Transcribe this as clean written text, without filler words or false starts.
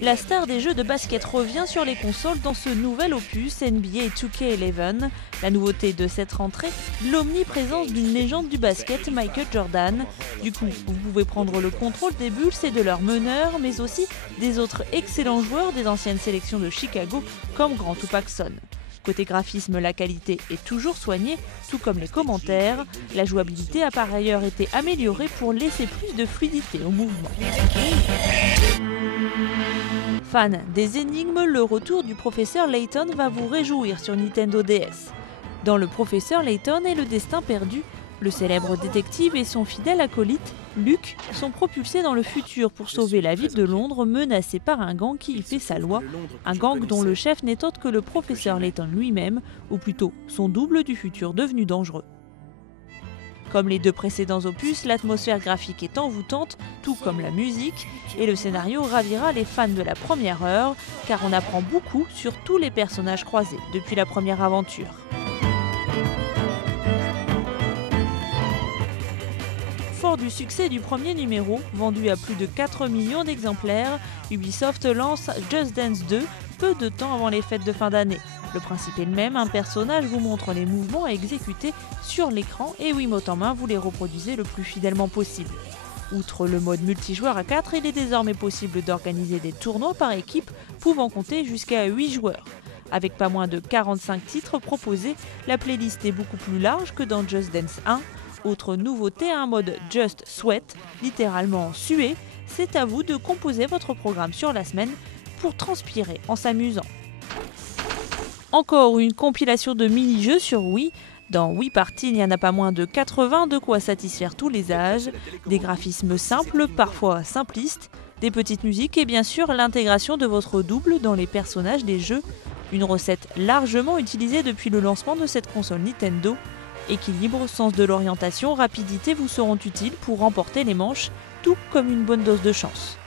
La star des jeux de basket revient sur les consoles dans ce nouvel opus NBA 2K11. La nouveauté de cette rentrée, l'omniprésence d'une légende du basket, Michael Jordan. Du coup, vous pouvez prendre le contrôle des Bulls et de leurs meneurs, mais aussi des autres excellents joueurs des anciennes sélections de Chicago, comme Grant ou Paxson. Côté graphisme, la qualité est toujours soignée, tout comme les commentaires. La jouabilité a par ailleurs été améliorée pour laisser plus de fluidité au mouvement. Fan des énigmes, le retour du professeur Layton va vous réjouir sur Nintendo DS. Dans le professeur Layton et le destin perdu, le célèbre détective et son fidèle acolyte, Luke, sont propulsés dans le futur pour sauver la ville de Londres menacée par un gang qui y fait sa loi. Un gang dont le chef n'est autre que le professeur Layton lui-même, ou plutôt son double du futur devenu dangereux. Comme les deux précédents opus, l'atmosphère graphique est envoûtante, tout comme la musique, et le scénario ravira les fans de la première heure, car on apprend beaucoup sur tous les personnages croisés depuis la première aventure. Fort du succès du premier numéro, vendu à plus de 4 millions d'exemplaires, Ubisoft lance Just Dance 2 peu de temps avant les fêtes de fin d'année. Le principe est le même, un personnage vous montre les mouvements à exécuter sur l'écran et Wiimote en main, vous les reproduisez le plus fidèlement possible. Outre le mode multijoueur à 4, il est désormais possible d'organiser des tournois par équipe pouvant compter jusqu'à 8 joueurs. Avec pas moins de 45 titres proposés, la playlist est beaucoup plus large que dans Just Dance 1. Autre nouveauté, un mode Just Sweat, littéralement suer. C'est à vous de composer votre programme sur la semaine pour transpirer en s'amusant. Encore une compilation de mini-jeux sur Wii. Dans Wii Party, il n'y en a pas moins de 80, de quoi satisfaire tous les âges. Des graphismes simples, parfois simplistes, des petites musiques et bien sûr l'intégration de votre double dans les personnages des jeux. Une recette largement utilisée depuis le lancement de cette console Nintendo. Équilibre, sens de l'orientation, rapidité vous seront utiles pour remporter les manches, tout comme une bonne dose de chance.